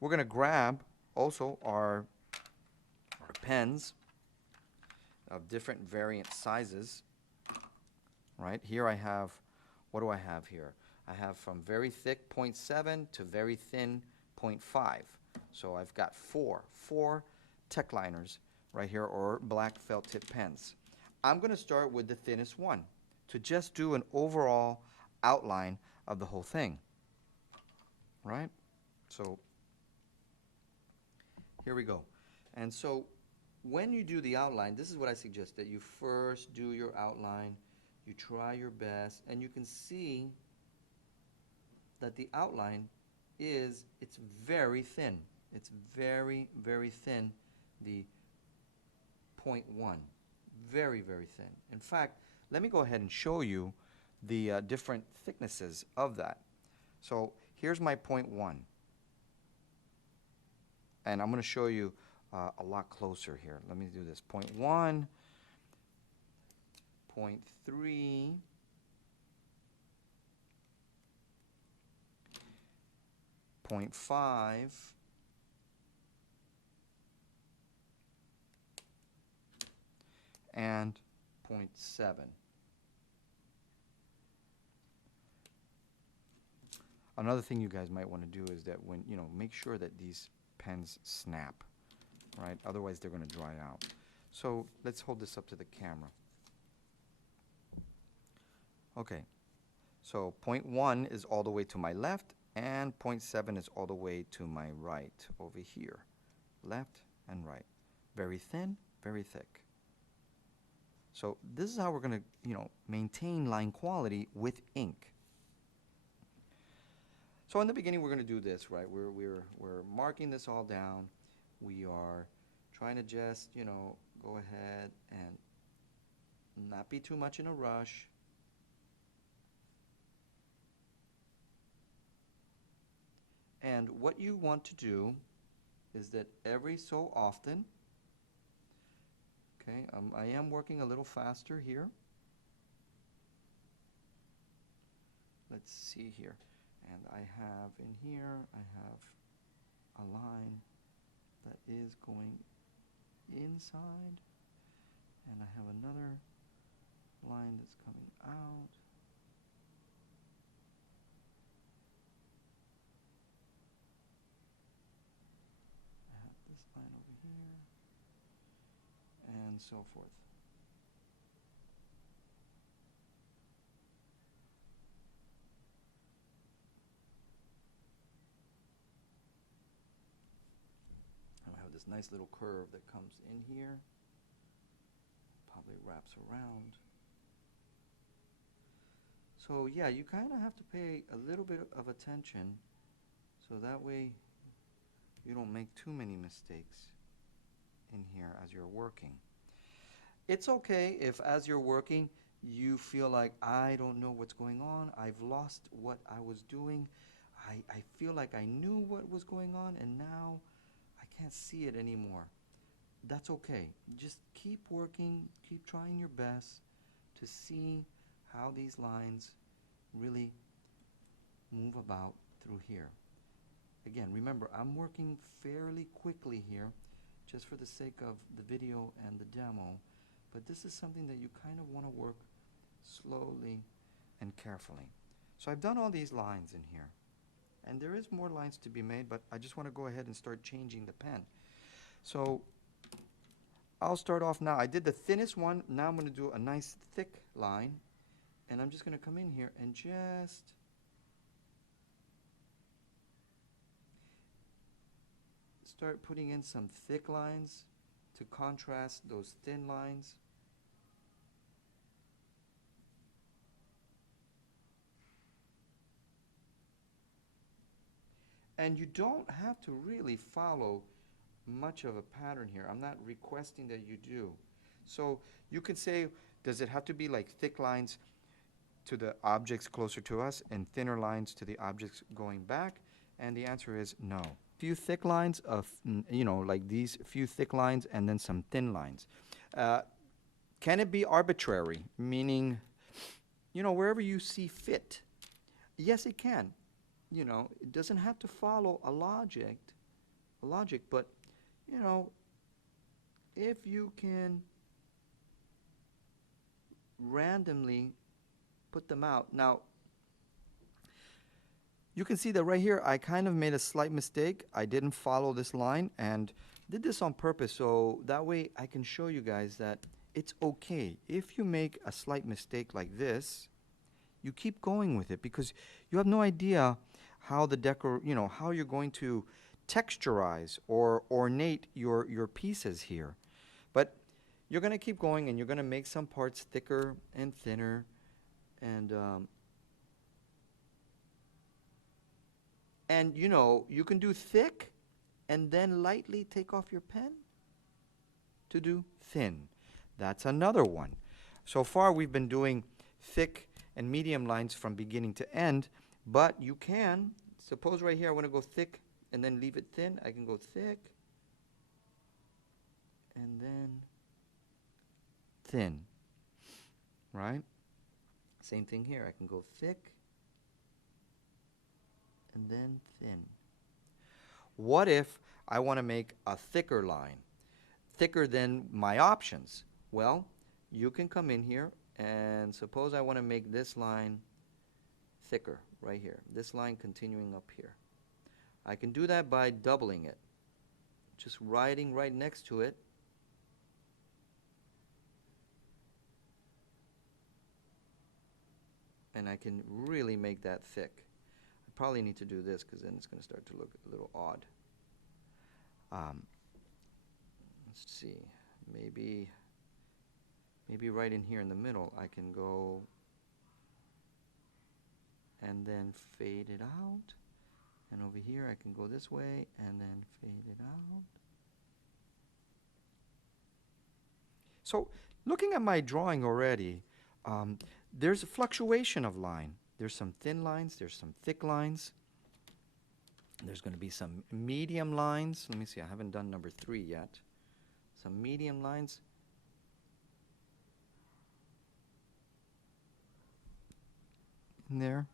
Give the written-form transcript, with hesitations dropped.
We're going to grab also our pens of different variant sizes, right? Here I have, what do I have here? I have from very thick 0.7 to very thin 0.5. So I've got four tech liners right here, or black felt tip pens. I'm going to start with the thinnest one to just do an overall outline of the whole thing, right? So here we go. And so when you do the outline, this is what I suggest, that you first do your outline, you try your best, and you can see that the outline it's very thin. It's very, very thin, the 0.1. Very, very thin. In fact, let me go ahead and show you the different thicknesses of that. So here's my 0.1. And I'm going to show you a lot closer here. Let me do this. 0.1, 0.3, 0.5, and 0.7. Another thing you guys might want to do is that when, make sure that these pens snap, right? Otherwise they're going to dry out. So let's hold this up to the camera. Okay, so 0.1 is all the way to my left, and 0.7 is all the way to my right over here. Left and right. Very thin, very thick. So this is how we're going to, maintain line quality with ink. So in the beginning, we're going to do this, right? We're marking this all down. We are trying to just, go ahead and not be too much in a rush. And what you want to do is that every so often, okay, I am working a little faster here. Let's see here. And I have in here, I have a line that is going inside, and I have another line that's coming out. I have this line over here, and so forth. This nice little curve that comes in here, probably wraps around. So yeah, you kind of have to pay a little bit of attention, so that way you don't make too many mistakes in here as you're working. It's okay if as you're working you feel like, I don't know what's going on, I've lost what I was doing, I feel like I knew what was going on and now can't see it anymore. That's okay. Just keep working, keep trying your best to see how these lines really move about through here. Again, remember, I'm working fairly quickly here just for the sake of the video and the demo, but this is something that you kind of want to work slowly and carefully. So I've done all these lines in here. And there is more lines to be made, but I just want to go ahead and start changing the pen. So I'll start off now. I did the thinnest one. Now I'm going to do a nice thick line. And I'm just going to come in here and just start putting in some thick lines to contrast those thin lines. And you don't have to really follow much of a pattern here. I'm not requesting that you do. So you could say, does it have to be like thick lines to the objects closer to us and thinner lines to the objects going back? And the answer is no. Few thick lines of, like these few thick lines and then some thin lines. Can it be arbitrary? Meaning, wherever you see fit. Yes, it can. It doesn't have to follow a logic, logic, but, you know, if you can randomly put them out. Now, you can see that right here, I kind of made a slight mistake. I didn't follow this line and did this on purpose, so that way I can show you guys that it's okay. If you make a slight mistake like this, you keep going with it because you have no idea how the how you're going to texturize or ornate your pieces here. But you're going to keep going and you're going to make some parts thicker and thinner and you know, you can do thick and then lightly take off your pen to do thin. That's another one. So far we've been doing thick and medium lines from beginning to end, but you can, suppose right here I want to go thick and then leave it thin. I can go thick and then thin, right? Same thing here. I can go thick and then thin. What if I want to make a thicker line, thicker than my options? Well, you can come in here and suppose I want to make this line thicker right here, this line continuing up here. I can do that by doubling it, just writing right next to it. And I can really make that thick. I probably need to do this because then it's going to start to look a little odd. Let's see, maybe right in here in the middle I can go and then fade it out, and over here I can go this way and then fade it out. So looking at my drawing already, there's a fluctuation of line. There's some thin lines, there's some thick lines. There's going to be some medium lines. Let me see, I haven't done number 3 yet. Some medium lines. In there.